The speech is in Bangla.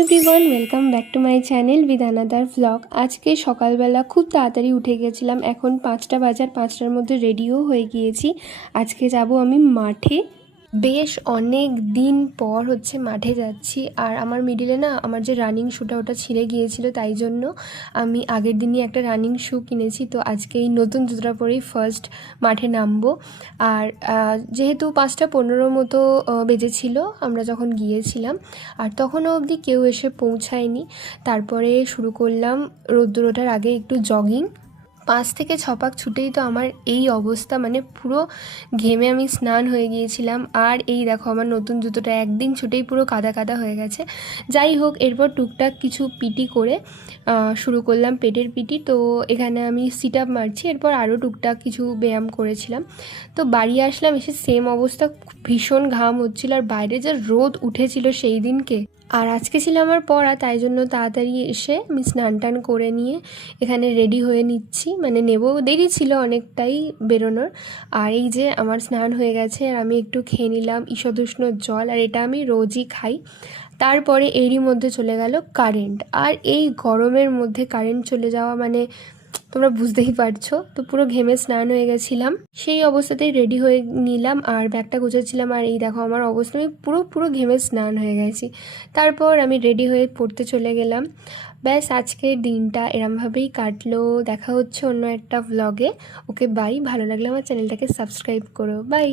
Everyone welcome back to my channel with another vlog. আজকে সকালবেলা খুব তাড়াতাড়ি উঠে গেছিলাম, এখন 5টা বাজার, 5টার মধ্যে রেডিও হয়ে গিয়েছি। আজকে যাব আমি মাঠে। বেশ অনেক দিন পর মাঠে যাচ্ছি। আর আমার মিডিলে না আমার যে রানিং শ্যুটা ওটা ছিঁড়ে গিয়েছিল, তাই জন্য আমি আগের দিনই একটা রানিং শ্যু কিনেছি। তো আজকে এই নতুন জুতোটা পরেই ফার্স্ট মাঠে নামবো। আর যেহেতু 5টা 15 মতো বেজেছিল আমরা যখন গিয়েছিলাম, আর তখনও অবধি কেউ এসে পৌঁছায়নি। তারপরে শুরু করলাম রোদ্দুর ওঠার আগে একটু জগিং। 5 থেকে 6 পাক ছুটেই তো আমার এই অবস্থা, মানে পুরো ঘেমে আমি স্নান হয়ে গিয়েছিলাম। আর এই দেখো আমার নতুন জুতোটা একদিন ছুটেই পুরো কাদা কাদা হয়ে গেছে। যাই হোক, এরপর টুকটাক কিছু পিটি করে শুরু করলাম পেটের পিটি। তো এখানে আমি সিট আপ মারছি, এরপর আরও টুকটাক কিছু ব্যায়াম করেছিলাম। তো বাড়ি আসলাম, এসে সেম অবস্থা, ভীষণ ঘাম হচ্ছিল। আর বাইরে যা রোদ উঠেছিল সেই দিনকে, আর আজকে ছিল আমার পড়া, তাই জন্য তাড়াতাড়ি এসে আমি স্নান টান করে নিয়ে এখানে রেডি হয়ে নিচ্ছি, মানে নেব, দেরি ছিল অনেকটাই বেরোনোর। আর এই যে আমার স্নান হয়ে গেছে, আর আমি একটু খেয়ে নিলাম ঈষদুষ্ণ জল, আর এটা আমি রোজই খাই। তারপরে এরই মধ্যে চলে গেল কারেন্ট। আর এই গরমের মধ্যে কারেন্ট চলে যাওয়া মানে তোমরা বুঝতেই পারছো। তো পুরো ঘেমে স্নান হয়ে গেছিলাম, সেই অবস্থাতেই রেডি হয়ে নিলাম আর ব্যাগটা গোছাচ্ছিলাম। আর এই দেখো আমার অবস্থা, আমি পুরো পুরো ঘেমে স্নান হয়ে গেছি। তারপর আমি রেডি হয়ে পড়তে চলে গেলাম। ব্যাস, আজকের দিনটা এরমভাবেই কাটলো। দেখা হচ্ছে অন্য একটা ভ্লগে। Okay bye. ভালো লাগলে আমার চ্যানেলটাকে সাবস্ক্রাইব করো। বাই।